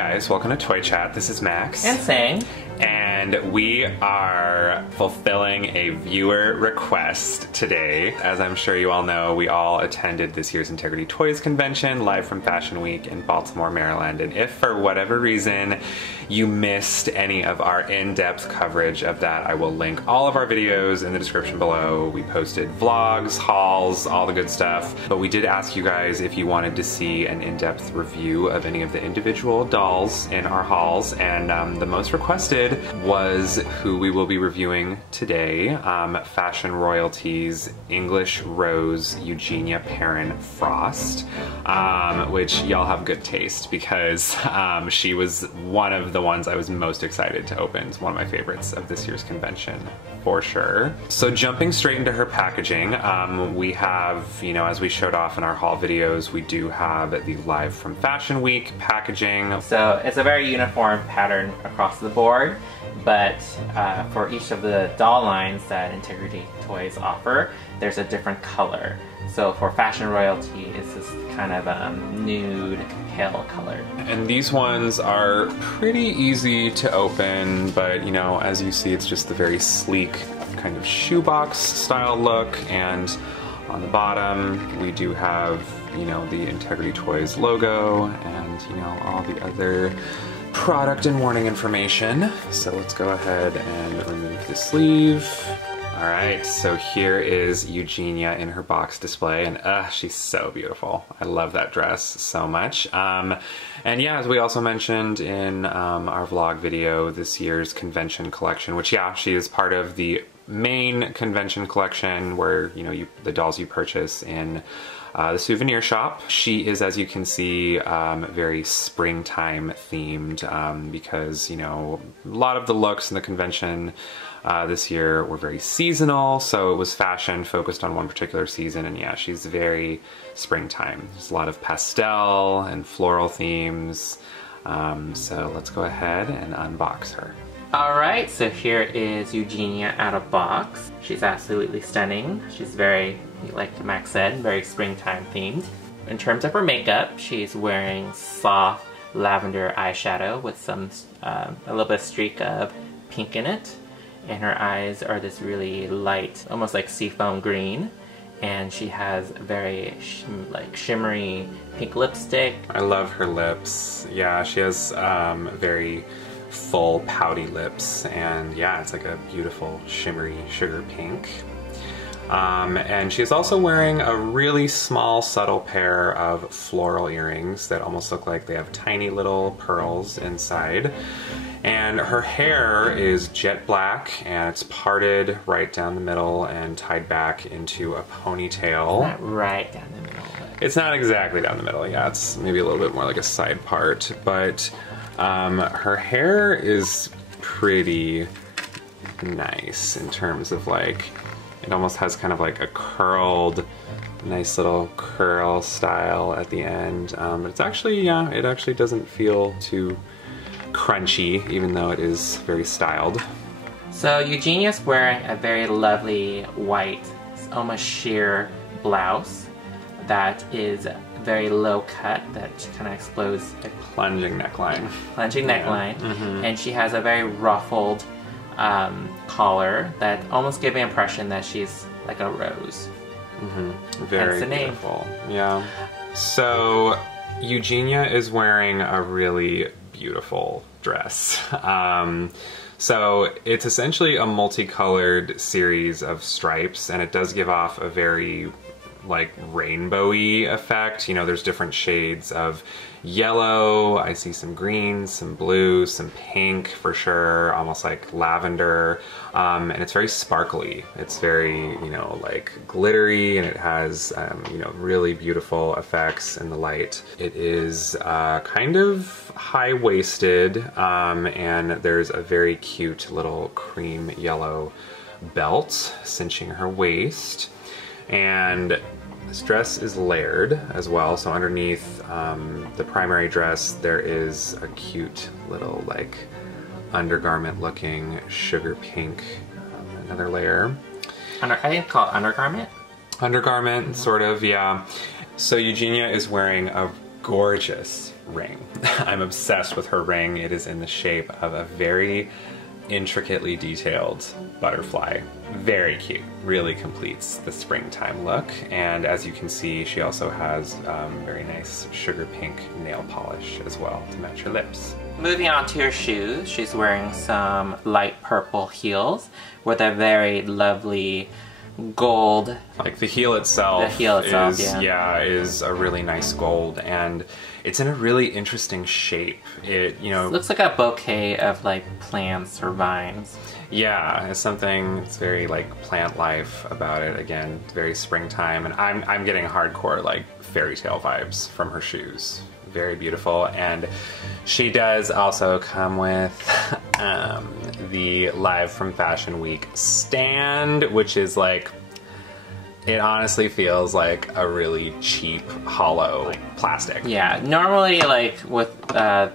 guys, welcome to Toy Chat. This is Max. And Sang. And we are fulfilling a viewer request today. As I'm sure you all know, we all attended this year's Integrity Toys convention live from Fashion Week in Baltimore, Maryland. And if for whatever reason you missed any of our in-depth coverage of that, I will link all of our videos in the description below. We posted vlogs, hauls, all the good stuff. But we did ask you guys if you wanted to see an in-depth review of any of the individual dolls in our hauls. And the most requested was who we will be reviewing today, Fashion Royalties English Rose Eugenia Perrin-Frost, which y'all have good taste because she was one of the ones I was most excited to open. It's one of my favorites of this year's convention, for sure. So jumping straight into her packaging, we have, you know, as we showed off in our haul videos, we do have the live from Fashion Week packaging. So it's a very uniform pattern across the board, but for each of the doll lines that Integrity Toys offer, there's a different color. So for Fashion Royalty, it's this kind of nude, pale color. And these ones are pretty easy to open, but you know, as you see, it's just the very sleek kind of shoebox style look. And on the bottom, we do have, you know, the Integrity Toys logo and, you know, all the other product and warning information. So let's go ahead and remove the sleeve. Alright, so here is Eugenia in her box display, and she's so beautiful. I love that dress so much. And yeah, as we also mentioned in our vlog video, this year's convention collection, which yeah, she is part of the main convention collection where, you know, the dolls you purchase in the souvenir shop. She is, as you can see, very springtime themed because, you know, a lot of the looks in the convention this year were very seasonal, so it was fashion focused on one particular season, and yeah, she's very springtime. There's a lot of pastel and floral themes, so let's go ahead and unbox her. Alright, so here is Eugenia out of box. She's absolutely stunning. She's very, like Max said, very springtime themed. In terms of her makeup, she's wearing soft lavender eyeshadow with some, a little bit of streak of pink in it. And her eyes are this really light, almost like seafoam green. And she has very shimmery pink lipstick. I love her lips. Yeah, she has very full pouty lips, and yeah, it's like a beautiful shimmery sugar pink. And she's also wearing a really small, subtle pair of floral earrings that almost look like they have tiny little pearls inside. And her hair is jet black, and it's parted right down the middle and tied back into a ponytail. Not right down the middle. It's not exactly down the middle, yeah, it's maybe a little bit more like a side part, but her hair is pretty nice in terms of like, it almost has kind of like a curled, nice little curl style at the end. But it's actually, yeah, it actually doesn't feel too crunchy, even though it is very styled. So Eugenia's wearing a very lovely white, almost sheer blouse that is very low cut, that kind of explodes. A plunging neckline. Plunging neckline. Mm-hmm. And she has a very ruffled collar that almost gives the impression that she's like a rose. Mm-hmm. Very beautiful. Yeah. So Eugenia is wearing a really beautiful dress. So it's essentially a multicolored series of stripes, and it does give off a very like rainbowy effect. You know, there's different shades of yellow, I see some green, some blue, some pink for sure, almost like lavender, and it's very sparkly. It's very, you know, like glittery, and it has, you know, really beautiful effects in the light. It is kind of high-waisted, and there's a very cute little cream yellow belt cinching her waist. And this dress is layered as well, so underneath the primary dress there is a cute little like undergarment looking sugar pink, another layer. I think it's called undergarment? Undergarment, sort of, yeah. So Eugenia is wearing a gorgeous ring. I'm obsessed with her ring. It is in the shape of a very intricately detailed butterfly. Very cute. Really completes the springtime look. And as you can see, she also has very nice sugar pink nail polish as well to match her lips. Moving on to her shoes, she's wearing some light purple heels with a very lovely gold. Like the heel itself, is a really nice gold, and it's in a really interesting shape. It looks like a bouquet of like plants or vines. Yeah, it's something. It's very like plant life about it. Again, it's very springtime, and I'm getting hardcore like fairy tale vibes from her shoes. Very beautiful, and she does also come with the Live from Fashion Week stand, which is like, it honestly feels like a really cheap hollow plastic. Yeah, normally like with the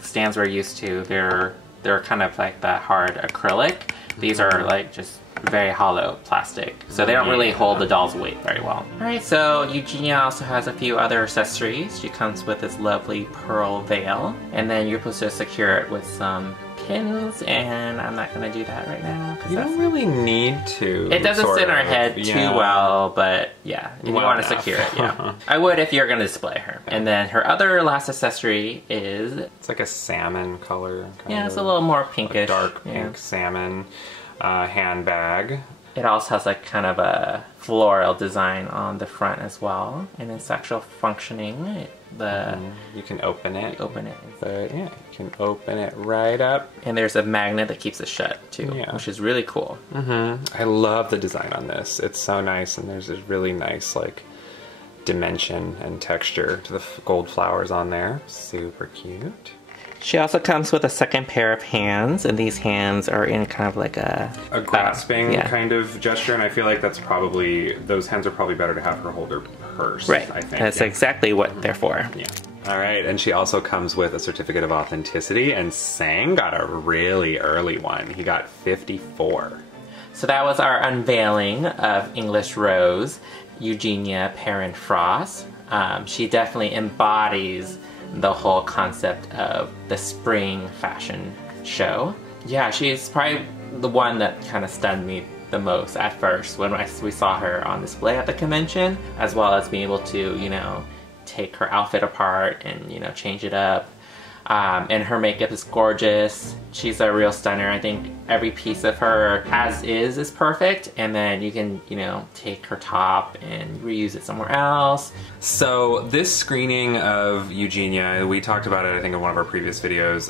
stands we're used to, they're kind of like that hard acrylic. These are like just very hollow plastic, so they don't really hold the doll's weight very well. Alright, so Eugenia also has a few other accessories. She comes with this lovely pearl veil, and then you're supposed to secure it with some pins, and I'm not going to do that right now. You don't really need to. It doesn't sit on her head too well, but yeah, if you want to secure it, yeah. I would if you're going to display her. And then her other last accessory is... It's like a salmon color. It's a little more pinkish. Dark pink salmon handbag. It also has like kind of a floral design on the front as well, and its actual functioning, you can open it. Open it. But yeah, you can open it right up. And there's a magnet that keeps it shut too, which is really cool. I love the design on this. It's so nice, and there's this really nice like dimension and texture to the gold flowers on there. Super cute. She also comes with a second pair of hands, and these hands are in kind of like a grasping kind of gesture, and I feel like those hands are probably better to have her hold her purse. Right. I think that's exactly what they're for. Yeah. All right, and she also comes with a certificate of authenticity, and Sang got a really early one. He got 54. So that was our unveiling of English Rose, Eugenia Perrin-Frost. She definitely embodies the whole concept of the spring fashion show. Yeah, she's probably the one that kind of stunned me the most at first when we saw her on display at the convention, as well as being able to, take her outfit apart and, change it up. And her makeup is gorgeous. She's a real stunner. I think every piece of her as is perfect, and then you can, take her top and reuse it somewhere else. So this screening of Eugenia, we talked about it I think in one of our previous videos,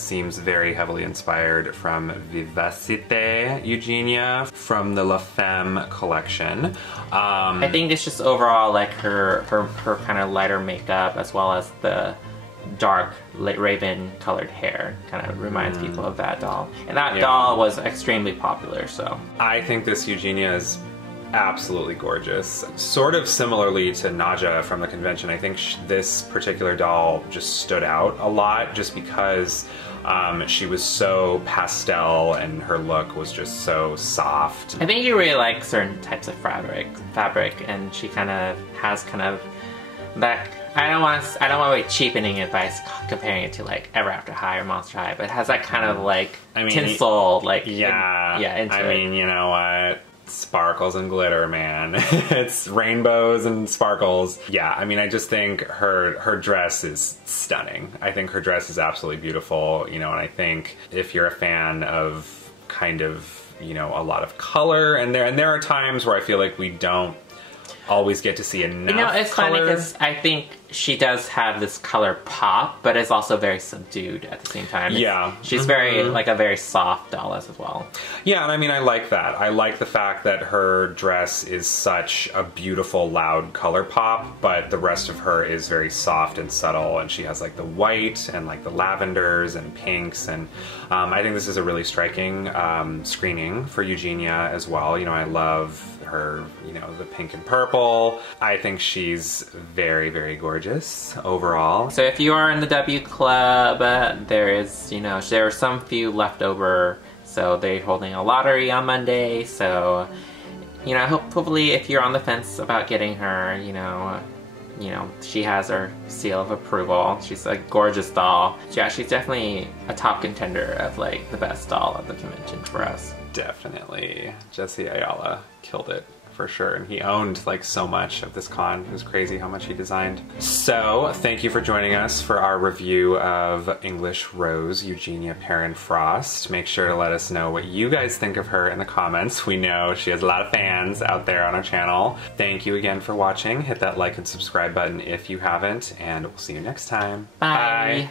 seems very heavily inspired from Vivacité Eugenia from the La Femme collection. I think it's just overall like her kind of lighter makeup, as well as the dark raven colored hair kind of reminds people of that doll, and that doll was extremely popular. So I think this Eugenia is absolutely gorgeous. Sort of similarly to Naja from the convention, I think this particular doll just stood out a lot just because she was so pastel and her look was just so soft. I think you really like certain types of fabric, and she kind of has that. I don't want to be cheapening it by comparing it to like Ever After High or Monster High, but it has that kind of like tinsel, like you know what? Sparkles and glitter, man. It's rainbows and sparkles. Yeah, I mean, I just think her dress is stunning. I think her dress is absolutely beautiful, and I think if you're a fan of kind of, a lot of color, and there are times where I feel like we don't always get to see enough it's color. Funny because I think she does have this color pop, but it's also very subdued at the same time. She's very like a very soft doll as well. Yeah, and I mean, I like that. I like the fact that her dress is such a beautiful, loud color pop, but the rest of her is very soft and subtle, and she has like the white and like the lavenders and pinks, and I think this is a really striking screening for Eugenia as well. I love her, the pink and purple. I think she's very, very gorgeous overall. So if you are in the W Club, there are some few left over. So they're holding a lottery on Monday. So, hopefully if you're on the fence about getting her, you know, she has her seal of approval. She's a gorgeous doll. Yeah, she's definitely a top contender of like the best doll at the convention for us. Definitely. Jesse Ayala killed it for sure, and he owned like so much of this con. It was crazy how much he designed. So thank you for joining us for our review of English Rose, Eugenia Perrin-Frost. Make sure to let us know what you guys think of her in the comments. We know she has a lot of fans out there on our channel. Thank you again for watching. Hit that like and subscribe button if you haven't, and we'll see you next time. Bye.